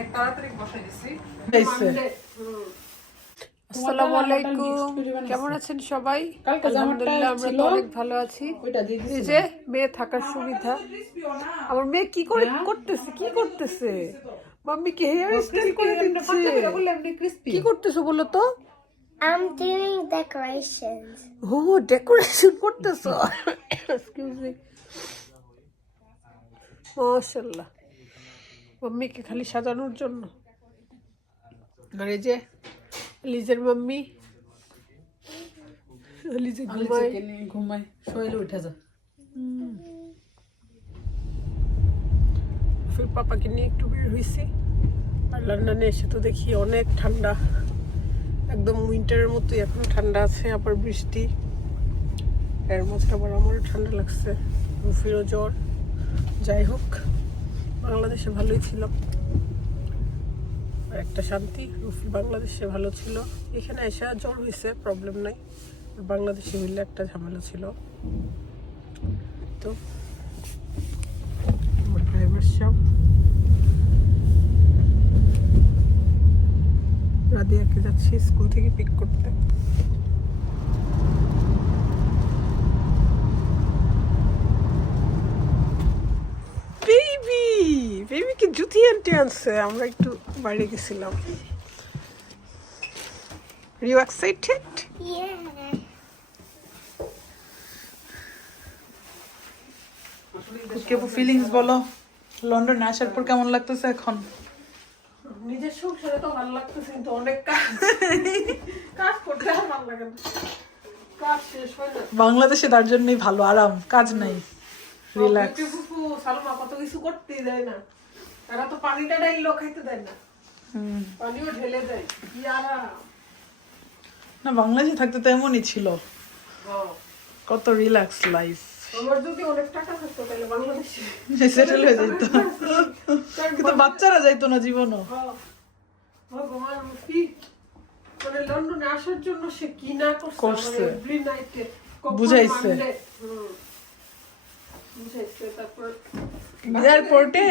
অনেক তাড়াতাড়ি বসাই দিছি। আসসালামু আলাইকুম, কেমন আছেন সবাই? আলহামদুলিল্লাহ আমরা তো অনেক ভালো আছি। এই যে মেয়ে থাকার সুবিধা। আমার মেয়ে কি করে করতেছে মাম্মি কি হেয়ার স্টাইল করে দিচ্ছে। কি করতেছো বলো তো? I'm doing decorations. ও ডেকোরেশন করতেছো। Excuse me. মাশাআল্লাহ, মাম্মিকে খালি সাজানোর জন্য। আর এই যে লিজের মাম্মি, লিজে ঘুমাই শৈলে উঠে যা। ফির পাপাকে নিয়ে একটু বের হয়েছি। আর লন্ডনে এসে তো দেখি অনেক ঠান্ডা, একদম উইন্টারের মতোই এখন ঠান্ডা আছে, আবার বৃষ্টি, এর মধ্যে আবার আমারও ঠান্ডা লাগছে, রুফিরও জ্বর। যাই হোক, বাংলাদেশে ভালোই ছিলাম, আর একটা শান্তি, রুফি বাংলাদেশে ভালো ছিল, এখানে এসে জ্বর হয়েছে, প্রবলেম নাই। বাংলাদেশে হইলে একটা ঝামেলা ছিল। তো আমার ড্রাইভার সাহেব রাদিয়াকে যাচ্ছি স্কুল থেকে পিক করতে। বেবিকে জুতি আনতে আনছে, আমরা একটু বাইরে গেছিলাম। Are you excited? Yeah. কেমন ফিলিংস বলো, লন্ডনে আসার পর কেমন লাগতেছে এখন? নিজের সংসারে তো ভালো লাগতেছে, কিন্তু অনেক কাজ করতে আর ভালো লাগে না, কাজ শেষ হয় না। বাংলাদেশে তার জন্যই ভালো, আরাম, কাজ নাই, রিল্যাক্স। সালমা কত কিছু করতেই দেয় না, তারা তো পানিটা ডাইলো খাইতে দেয় না, পানিও ঢেলে দেয়, কি আরাম। না, বাংলাদেশে থাকতে তো এমনই ছিল, কত রিল্যাক্স লাইফ। আমার যদি অনেক টাকা থাকতো তাহলে বাংলাদেশে সেটেল হয়ে যেত, কিন্তু বাচ্চারা যাইতো না জীবনও। ভগবান, মানে লন্ডনে আসার জন্য সে কি না করছে, এভরি নাইটে বুঝাইছে। তারপর এয়ারপোর্টে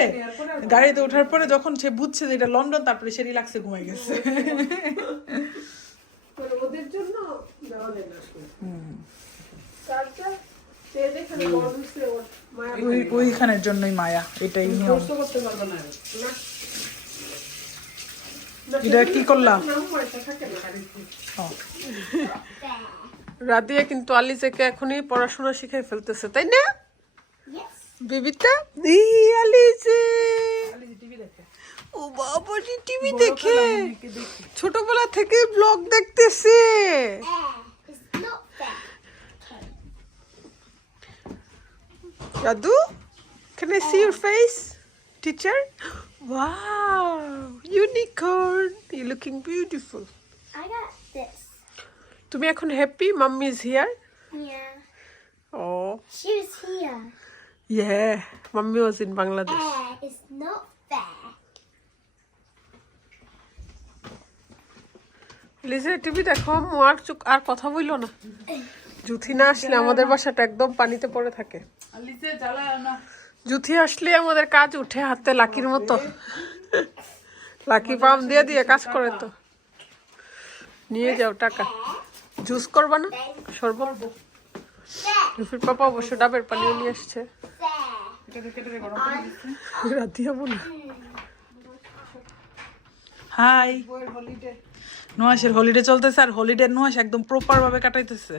গাড়িতে ওঠার পরে যখন সে বুঝছে যে এটা লন্ডন, তারপরে সে রিল্যাক্সে ঘুমাই গেছে। ওদের জন্য দেওয়া যায় না। ওইখানের জন্যই মায়া, এটাই নিয়ম। এটা কি করলাম? রাদিয়া কিন্তু আলিজেকে এখনই পড়াশোনা শিখাই ফেলতেছে, তাই না বেবিটা? আলিজে ও বাবা, টিভি দেখে ছোটবেলা থেকে ব্লগ দেখতেছে। It's not fair. Radu, can I see your face, teacher? Wow, unicorn, you're looking beautiful. I got this. তুমি এখন happy mummy is here? Yeah. Oh, She was here. yeah, mummy was in Bangladesh. It's not fair. লিজে TV দেখো, আর কথা বইলো না। জুথি না আসলে আমাদের বাসাটা একদম পানিতে পড়ে থাকে। জুথি আসলে আমাদের কাজ উঠে হাতে লাকির মতো, লাকি পাম দিয়ে দিয়ে কাজ করে। তো নিয়ে যাও টাকা, জুস করবা না, শরবত? রুফির পাপা অবশ্য ডাবের পানিও নিয়ে আসছে। রাতিয়া বলে হাই, নুহাসের হলিডে চলতেছে, আর হলিডে নুহাস একদম প্রপার ভাবে কাটাইতেছে,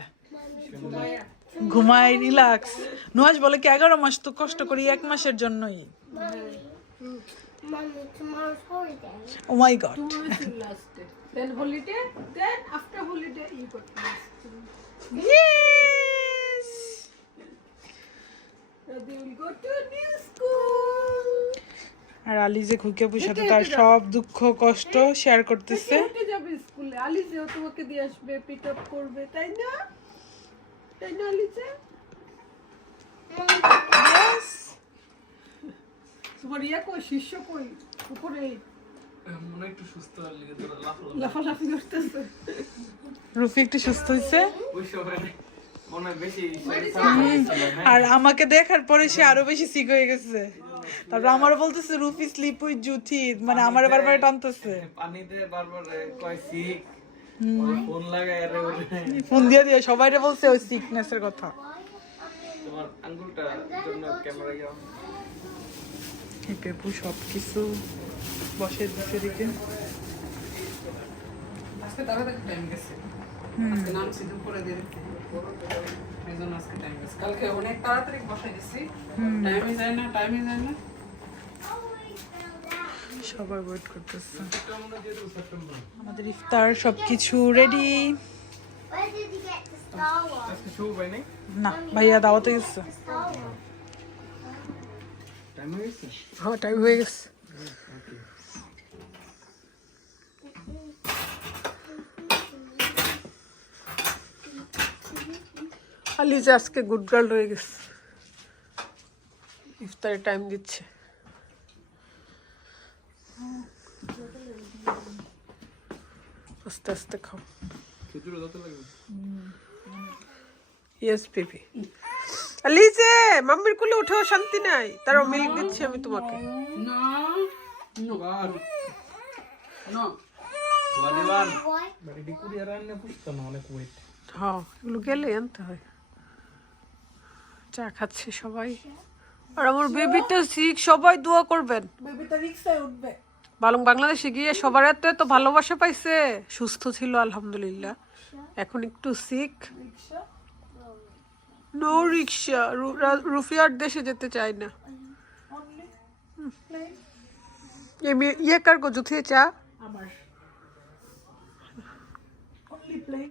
ঘুমাই, রিল্যাক্স। নুহাস বলে কি 11 মাস তো কষ্ট করি 1 মাসের জন্যই। Mommy, tomorrow's holiday. Oh my god. Then holiday, then after holiday you got yes, they will go to new school. আর আলিজে খুকিয়াপুর সাথে তার সব দুঃখ কষ্ট শেয়ার করতেছে। হেঁটে যাবে স্কুলে, আলিজেও তোমাকে দিয়ে আসবে, পিক আপ করবে, তাই না? তাই না আলিজে? ইয়েস, তোমার কই, শিষ্য কই? উপরে মনে একটু সুস্থ হওয়ার লিগে তোরা লাফালাফি করতেছে। রুফি একটু সুস্থ হয়েছে, ওই সময় মনে হয় বেশি আর আমাকে দেখার পরে সে আরো বেশি সিক হয়ে গেছে। তারপর আমার বলতেছে রুফি স্লিপ উইথ জুথি, মানে আমার বারবার টানতেছে। পানিতে বারবার কয় সিক ফোন লাগায় আরে বলে ফোন দিয়ে দিয়ে সবাইরে বলছে ওই সিকনেসের কথা। তোমার আঙ্গুলটা জন্য ক্যামেরা গিয়ে এই পেপু সব কিছু বসে দিকে দিকে। আজকে তাড়াতাড়ি টাইম গেছে, আজকে নাম সিদ্ধ করে দিয়ে দিতে এইজন্য আজকে টাইম গেছে। কালকে অনেক তাড়াতাড়ি বসাই দিছি, টাইমে যায় না। সবাই ওয়েট করতেছে। আমাদের ইফতার সবকিছু ready. Where did you get the Star Wars? আজকে শুভ ভাই নাই না ভাইয়া দাওয়াতে গেছে। The Star Wars. টাইম হয়ে গেছে হ্যাঁ টাইম হয়ে গেছে। আলিজা আজকে গুড গার্ল হয়ে গেছে, ইফতারে টাইম দিচ্ছে। আস্তে আস্তে খাও। খেজুর দাঁতে লাগবে ইয়েস বেবি। আলিজে মাম্মির কোলে উঠেও শান্তি নাই, তারও মিল্ক দিচ্ছি আমি তোমাকে। ওয়াদিওয়ান Why? বাড়ি কুরিয়ার আনলে পুষতো না অনেক ওয়েট হ্যাঁ এগুলো গেলে আনতে হয়। চা খাচ্ছে সবাই, আর আমার বেবিটা শিখ, সবাই দোয়া করবেন। বেবিটা রিক্সায় উঠবে। বাংলাদেশে গিয়ে সবার এত ভালোবাসা পাইছে, সুস্থ ছিল আলহামদুলিল্লাহ, এখন একটু সিক। নো রিক্সা, রুফিয়ার দেশে যেতে চাই না। ये कर को जुथे चा আমার অনলি প্লেন।